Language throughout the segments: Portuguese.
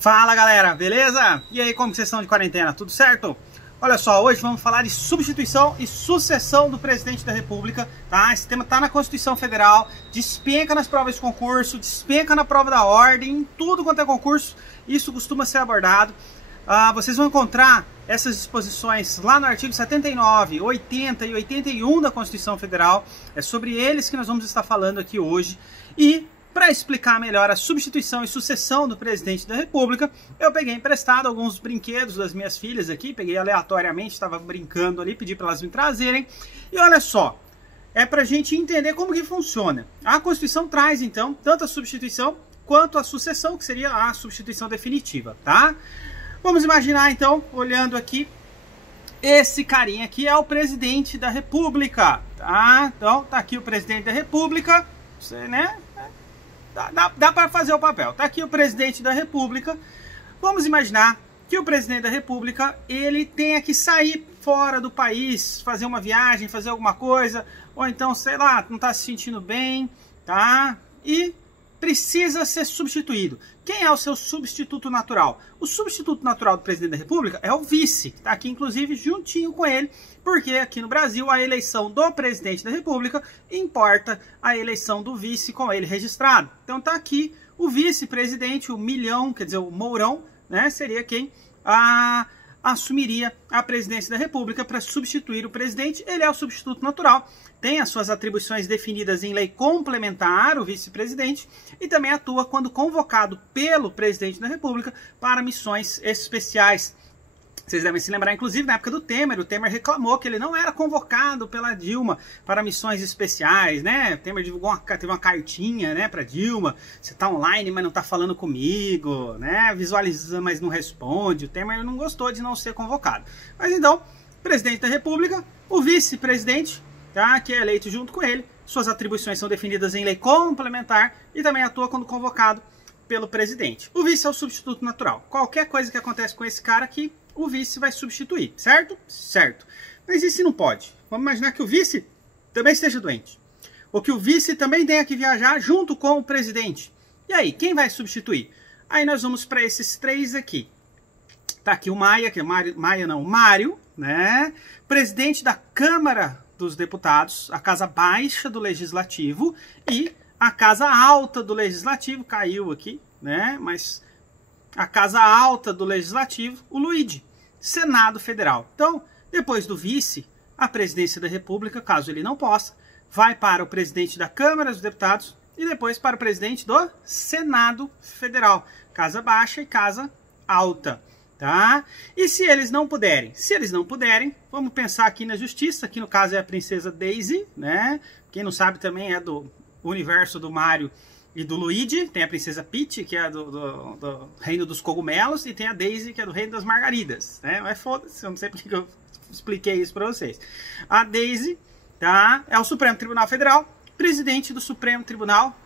Fala galera, beleza? E aí, como que vocês estão de quarentena? Tudo certo? Olha só, hoje vamos falar de substituição e sucessão do presidente da República, tá? Esse tema tá na Constituição Federal, despenca nas provas de concurso, despenca na prova da ordem, em tudo quanto é concurso, isso costuma ser abordado. Vocês vão encontrar essas disposições lá no artigo 79, 80 e 81 da Constituição Federal. É sobre eles que nós vamos estar falando aqui hoje. E para explicar melhor a substituição e sucessão do presidente da República, eu peguei emprestado alguns brinquedos das minhas filhas aqui, peguei aleatoriamente, estava brincando ali, pedi para elas me trazerem. E olha só, é para a gente entender como que funciona. A Constituição traz então tanto a substituição quanto a sucessão, que seria a substituição definitiva, tá? Vamos imaginar então, olhando aqui, esse carinha aqui é o presidente da República, tá? Então tá aqui o presidente da República, você, né? Dá para fazer o papel. Tá aqui o presidente da República. Vamos imaginar que o presidente da República ele tenha que sair fora do país, fazer uma viagem, fazer alguma coisa, ou então, sei lá, não está se sentindo bem, tá? E precisa ser substituído. Quem é o seu substituto natural? O substituto natural do presidente da República é o vice, que está aqui inclusive juntinho com ele, porque aqui no Brasil a eleição do presidente da República importa a eleição do vice com ele registrado. Então está aqui o vice-presidente, o Milhão, quer dizer, o Mourão, né, seria quem assumiria a presidência da República para substituir o presidente. Ele é o substituto natural, tem as suas atribuições definidas em lei complementar, o vice-presidente, e também atua quando convocado pelo presidente da República para missões especiais. Vocês devem se lembrar, inclusive, na época do Temer, o Temer reclamou que ele não era convocado pela Dilma para missões especiais, né? O Temer teve uma cartinha, né, para Dilma, você tá online, mas não tá falando comigo, né? Visualiza, mas não responde. O Temer não gostou de não ser convocado. Mas então, presidente da República, o vice-presidente, tá, que é eleito junto com ele, suas atribuições são definidas em lei complementar e também atua quando convocado pelo presidente. O vice é o substituto natural. Qualquer coisa que acontece com esse cara aqui, o vice vai substituir, certo? Certo. Mas e se não pode? Vamos imaginar que o vice também esteja doente. Ou que o vice também tenha que viajar junto com o presidente. E aí, quem vai substituir? Aí nós vamos para esses três aqui. Tá aqui o Maia, que é o Mário, né? Presidente da Câmara dos Deputados, a Casa Baixa do Legislativo e a Casa Alta do Legislativo, caiu aqui, né? Mas a Casa Alta do Legislativo, o Luigi, Senado Federal. Então, depois do vice, a presidência da República, caso ele não possa, vai para o presidente da Câmara dos Deputados e depois para o presidente do Senado Federal, Casa Baixa e Casa Alta, tá? E se eles não puderem? Se eles não puderem, vamos pensar aqui na justiça, aqui no caso é a princesa Daisy, né? Quem não sabe também é do universo do Mario e do Luigi, tem a princesa Peach, que é do reino dos cogumelos, e tem a Daisy, que é do reino das margaridas, né? Mas foda-se, eu não sei porque eu expliquei isso para vocês. A Daisy, tá, é o Supremo Tribunal Federal, presidente do Supremo Tribunal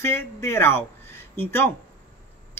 Federal. Então,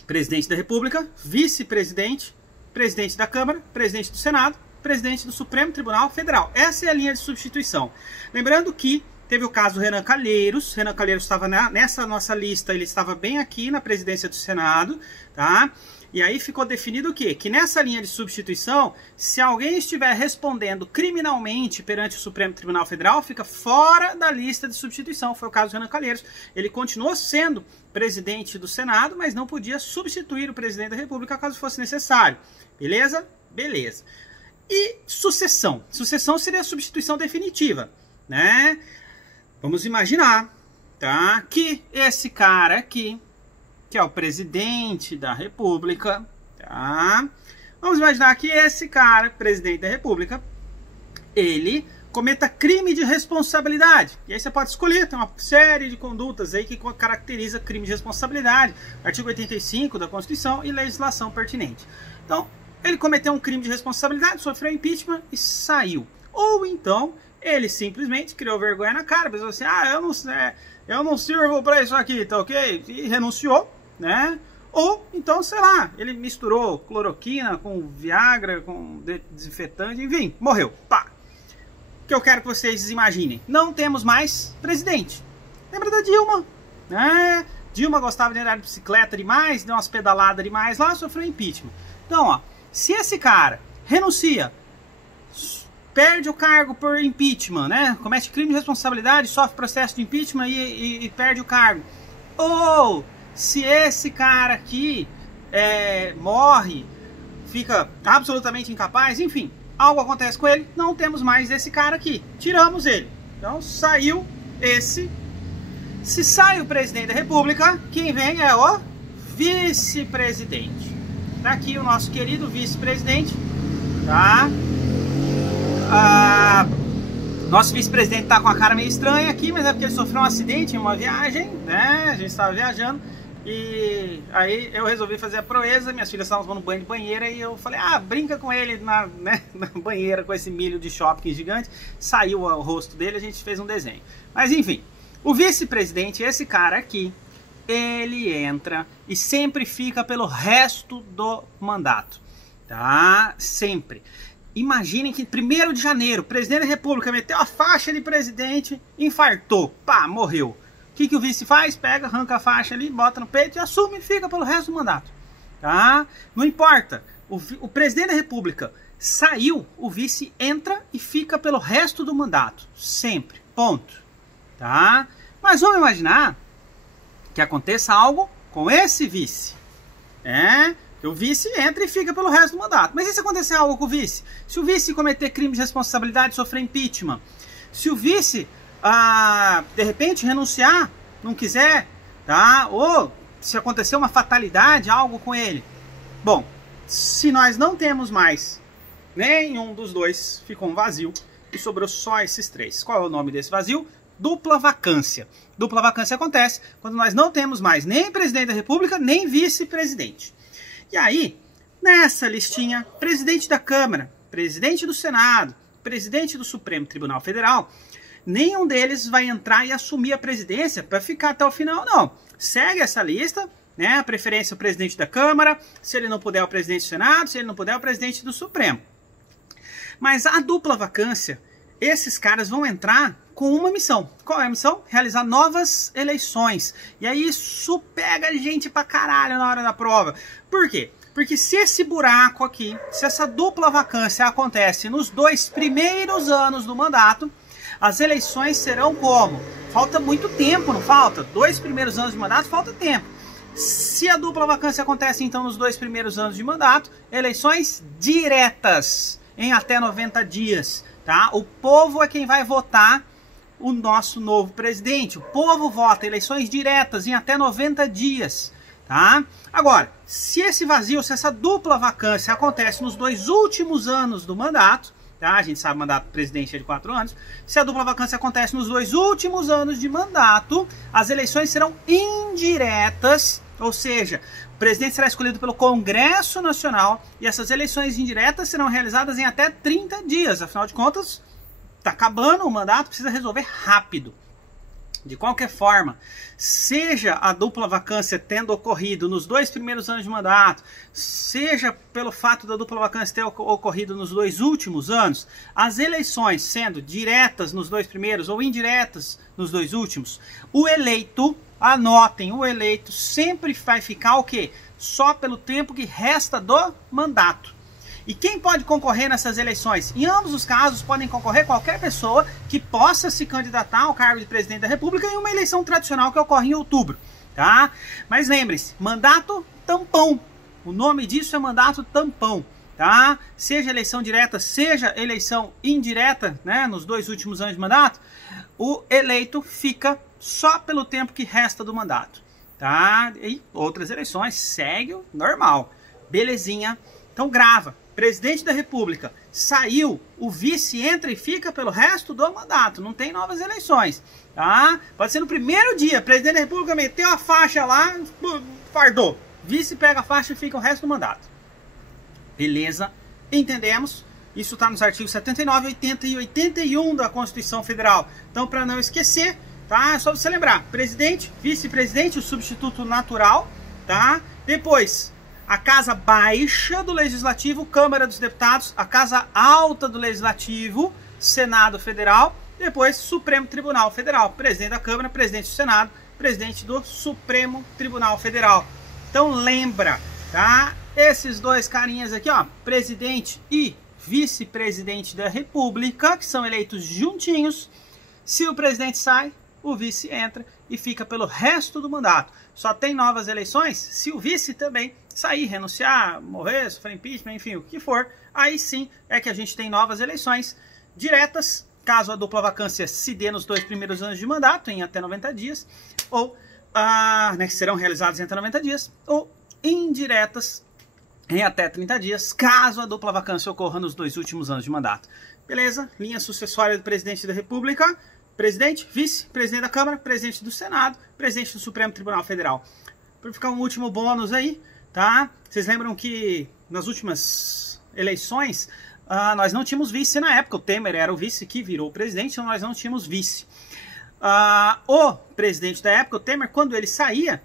presidente da República, vice-presidente, presidente da Câmara, presidente do Senado, presidente do Supremo Tribunal Federal. Essa é a linha de substituição. Lembrando que teve o caso do Renan Calheiros. Renan Calheiros estava nessa nossa lista, ele estava bem aqui na presidência do Senado, tá? E aí ficou definido o quê? Que nessa linha de substituição, se alguém estiver respondendo criminalmente perante o Supremo Tribunal Federal, fica fora da lista de substituição. Foi o caso do Renan Calheiros. Ele continuou sendo presidente do Senado, mas não podia substituir o presidente da República caso fosse necessário. Beleza? Beleza. E sucessão? Sucessão seria a substituição definitiva, né? Vamos imaginar, tá, que esse cara aqui, que é o presidente da República, tá? Vamos imaginar que esse cara, presidente da República, ele cometa crime de responsabilidade. E aí você pode escolher, tem uma série de condutas aí que caracteriza crime de responsabilidade, artigo 85 da Constituição e legislação pertinente. Então, ele cometeu um crime de responsabilidade, sofreu impeachment e saiu. Ou então, ele simplesmente criou vergonha na cara, pensou assim, eu não sirvo para isso aqui, tá ok? E renunciou, né? Ou então, sei lá, ele misturou cloroquina com Viagra, com desinfetante, enfim, morreu. Pá! O que eu quero que vocês imaginem, não temos mais presidente. Lembra da Dilma, né? Dilma gostava de andar de bicicleta demais, deu umas pedaladas demais lá, sofreu impeachment. Então, ó, se esse cara renuncia, perde o cargo por impeachment, né? Comete crime de responsabilidade, sofre processo de impeachment e perde o cargo. Ou se esse cara aqui morre, fica absolutamente incapaz, enfim, algo acontece com ele, não temos mais esse cara aqui, tiramos ele. Então saiu esse. Se sai o presidente da República, quem vem é o vice-presidente. Tá aqui o nosso querido vice-presidente, tá? Nosso vice-presidente tá com a cara meio estranha aqui, mas é porque ele sofreu um acidente em uma viagem, né? A gente estava viajando e aí eu resolvi fazer a proeza. Minhas filhas estavam tomando banho de banheira e eu falei, brinca com ele na banheira com esse milho de shopping gigante. Saiu o rosto dele, a gente fez um desenho. Mas enfim, o vice-presidente, esse cara aqui, ele entra e sempre fica pelo resto do mandato, tá? Sempre. Imaginem que 1º de janeiro, o presidente da República meteu a faixa de presidente, infartou, pá, morreu. O que o vice faz? Pega, arranca a faixa ali, bota no peito e assume e fica pelo resto do mandato. Tá? Não importa, o presidente da República saiu, o vice entra e fica pelo resto do mandato. Sempre, ponto. Tá? Mas vamos imaginar que aconteça algo com esse vice. Que o vice entra e fica pelo resto do mandato. Mas e se acontecer algo com o vice? Se o vice cometer crime de responsabilidade e sofrer impeachment? Se o vice, de repente, renunciar, não quiser, tá? Ou se acontecer uma fatalidade, algo com ele? Bom, se nós não temos mais nenhum dos dois, ficou um vazio e sobrou só esses 3. Qual é o nome desse vazio? Dupla vacância. Dupla vacância acontece quando nós não temos mais nem presidente da República, nem vice-presidente. E aí, nessa listinha, presidente da Câmara, presidente do Senado, presidente do Supremo Tribunal Federal, nenhum deles vai entrar e assumir a presidência para ficar até o final, não. Segue essa lista, né? A preferência é o presidente da Câmara, se ele não puder o presidente do Senado, se ele não puder o presidente do Supremo. Mas a dupla vacância, esses caras vão entrar com uma missão. Qual é a missão? Realizar novas eleições. E aí isso pega gente pra caralho na hora da prova. Por quê? Porque se esse buraco aqui, se essa dupla vacância acontece nos 2 primeiros anos do mandato, as eleições serão como? Falta muito tempo, não falta? 2 primeiros anos de mandato, falta tempo. Se a dupla vacância acontece então nos 2 primeiros anos de mandato, eleições diretas em até 90 dias. Tá? O povo é quem vai votar o nosso novo presidente. O povo vota eleições diretas em até 90 dias. Tá? Agora, se esse vazio, se essa dupla vacância acontece nos 2 últimos anos do mandato, tá? A gente sabe que o mandato do presidente é de 4 anos. Se a dupla vacância acontece nos 2 últimos anos de mandato, as eleições serão indiretas, ou seja, o presidente será escolhido pelo Congresso Nacional e essas eleições indiretas serão realizadas em até 30 dias. Afinal de contas, está acabando o mandato, precisa resolver rápido. De qualquer forma, seja a dupla vacância tendo ocorrido nos 2 primeiros anos de mandato, seja pelo fato da dupla vacância ter ocorrido nos 2 últimos anos, as eleições sendo diretas nos 2 primeiros ou indiretas nos 2 últimos, o eleito, anotem, o eleito sempre vai ficar o quê? Só pelo tempo que resta do mandato. E quem pode concorrer nessas eleições? Em ambos os casos podem concorrer qualquer pessoa que possa se candidatar ao cargo de presidente da República em uma eleição tradicional que ocorre em outubro, tá? Mas lembre-se, mandato tampão. O nome disso é mandato tampão, tá? Seja eleição direta, seja eleição indireta, né, nos 2 últimos anos de mandato, o eleito fica só pelo tempo que resta do mandato, tá? E outras eleições segue o normal, belezinha. Então grava. Presidente da República saiu, o vice entra e fica pelo resto do mandato, não tem novas eleições, tá? Pode ser no primeiro dia, presidente da República meteu a faixa lá, fardou, vice pega a faixa e fica o resto do mandato. Beleza? Entendemos? Isso está nos artigos 79, 80 e 81 da Constituição Federal. Então, para não esquecer, tá? É só você lembrar, presidente, vice-presidente, o substituto natural, tá? Depois, a Casa Baixa do Legislativo, Câmara dos Deputados, a Casa Alta do Legislativo, Senado Federal, depois Supremo Tribunal Federal, presidente da Câmara, presidente do Senado, presidente do Supremo Tribunal Federal. Então lembra, tá? Esses dois carinhas aqui, ó, presidente e vice-presidente da República, que são eleitos juntinhos. Se o presidente sai, o vice entra e fica pelo resto do mandato. Só tem novas eleições se o vice também sair, renunciar, morrer, sofrer impeachment, enfim, o que for. Aí sim é que a gente tem novas eleições diretas, caso a dupla vacância se dê nos 2 primeiros anos de mandato, em até 90 dias, ou que serão realizadas em até 90 dias, ou indiretas em até 30 dias, caso a dupla vacância ocorra nos 2 últimos anos de mandato. Beleza? Linha sucessória do presidente da República: presidente, vice, presidente da Câmara, presidente do Senado, presidente do Supremo Tribunal Federal. Para ficar um último bônus aí, tá? Vocês lembram que nas últimas eleições nós não tínhamos vice na época. O Temer era o vice que virou presidente, então nós não tínhamos vice. O presidente da época, o Temer, quando ele saía,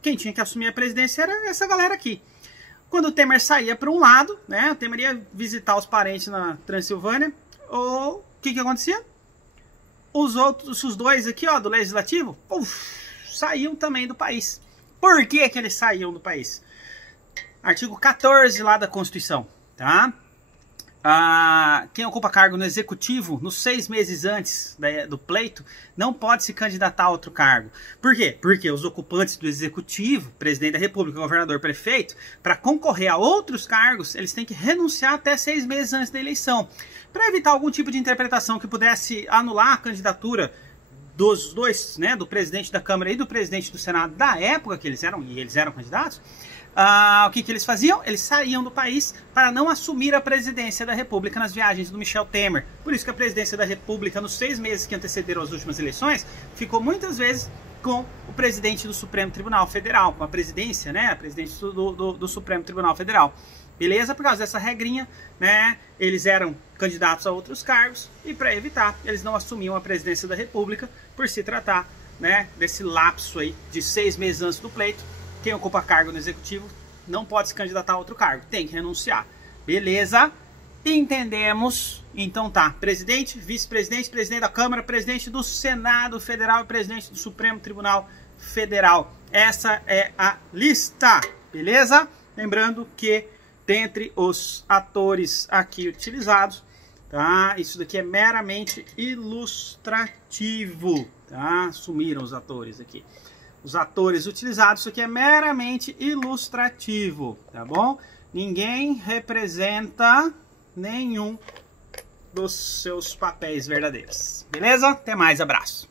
quem tinha que assumir a presidência era essa galera aqui. Quando o Temer saía para um lado, né, o Temer ia visitar os parentes na Transilvânia, o que acontecia? Os dois aqui, ó, do Legislativo, saíam também do país. Por que eles saíam do país? Artigo 14 lá da Constituição, tá? Quem ocupa cargo no Executivo, nos 6 meses antes do pleito, não pode se candidatar a outro cargo. Por quê? Porque os ocupantes do Executivo, presidente da República, governador, prefeito, para concorrer a outros cargos, eles têm que renunciar até 6 meses antes da eleição. Para evitar algum tipo de interpretação que pudesse anular a candidatura dos dois, né, do presidente da Câmara e do presidente do Senado da época que eles eram candidatos, o que eles faziam? Eles saíam do país para não assumir a presidência da República nas viagens do Michel Temer. Por isso que a presidência da República, nos 6 meses que antecederam as últimas eleições, ficou muitas vezes com o presidente do Supremo Tribunal Federal, com a presidência, né, a presidente do Supremo Tribunal Federal. Beleza? Por causa dessa regrinha, né, eles eram candidatos a outros cargos e, para evitar, eles não assumiam a presidência da República por se tratar, né, desse lapso aí de 6 meses antes do pleito. Quem ocupa cargo no Executivo não pode se candidatar a outro cargo, tem que renunciar. Beleza? Entendemos? Então tá, presidente, vice-presidente, presidente da Câmara, presidente do Senado Federal e presidente do Supremo Tribunal Federal. Essa é a lista, beleza? Lembrando que dentre os atores aqui utilizados, tá? Isso daqui é meramente ilustrativo, tá? Sumiram os atores aqui. Os atores utilizados, isso aqui é meramente ilustrativo, tá bom? Ninguém representa nenhum dos seus papéis verdadeiros. Beleza? Até mais, abraço.